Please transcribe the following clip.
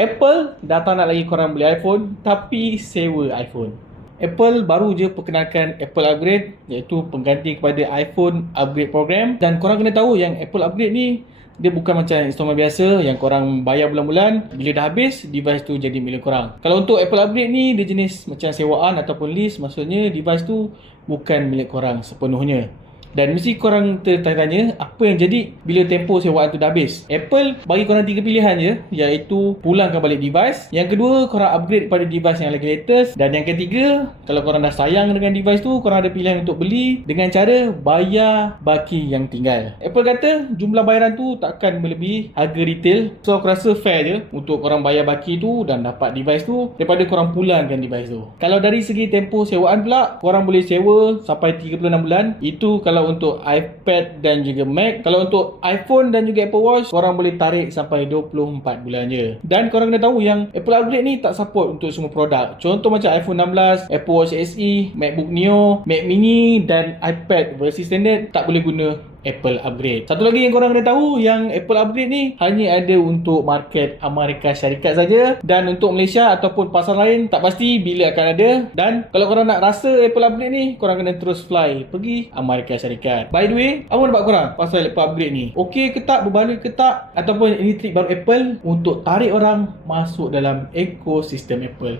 Apple dah tak nak lagi korang beli iPhone, tapi sewa iPhone. Apple baru je perkenalkan Apple Upgrade, iaitu pengganti kepada iPhone Upgrade Program. Dan korang kena tahu yang Apple Upgrade ni, dia bukan macam installment biasa yang korang bayar bulan-bulan, bila dah habis, device tu jadi milik korang. Kalau untuk Apple Upgrade ni, dia jenis macam sewaan ataupun lease, maksudnya device tu bukan milik korang sepenuhnya. Dan mesti korang tertanya-tanya apa yang jadi bila tempoh sewaan tu dah habis. Apple bagi korang 3 pilihan je, iaitu pulangkan balik device. Yang kedua, korang upgrade pada device yang lagi latest. Dan yang ketiga, kalau korang dah sayang dengan device tu, korang ada pilihan untuk beli dengan cara bayar baki yang tinggal. Apple kata jumlah bayaran tu takkan melebihi harga retail. So aku rasa fair je untuk korang bayar baki tu dan dapat device tu daripada korang pulangkan device tu. Kalau dari segi tempoh sewaan pula, korang boleh sewa sampai 36 bulan. Itu kalau untuk iPad dan juga Mac. Kalau untuk iPhone dan juga Apple Watch, korang boleh tarik sampai 24 bulan je. Dan korang kena tahu yang Apple Upgrade ni tak support untuk semua produk. Contoh macam iPhone 16, Apple Watch SE, MacBook Neo, Mac Mini dan iPad versi standard tak boleh guna Apple Upgrade. Satu lagi yang korang kena tahu, yang Apple Upgrade ni hanya ada untuk market Amerika Syarikat saja, dan untuk Malaysia ataupun pasar lain tak pasti bila akan ada. Dan kalau korang nak rasa Apple Upgrade ni, korang kena terus fly pergi Amerika Syarikat. By the way, apa pendapat korang pasal Apple Upgrade ni? Okey ke tak, berbaloi ke tak, ataupun ini trik baru Apple untuk tarik orang masuk dalam ekosistem Apple?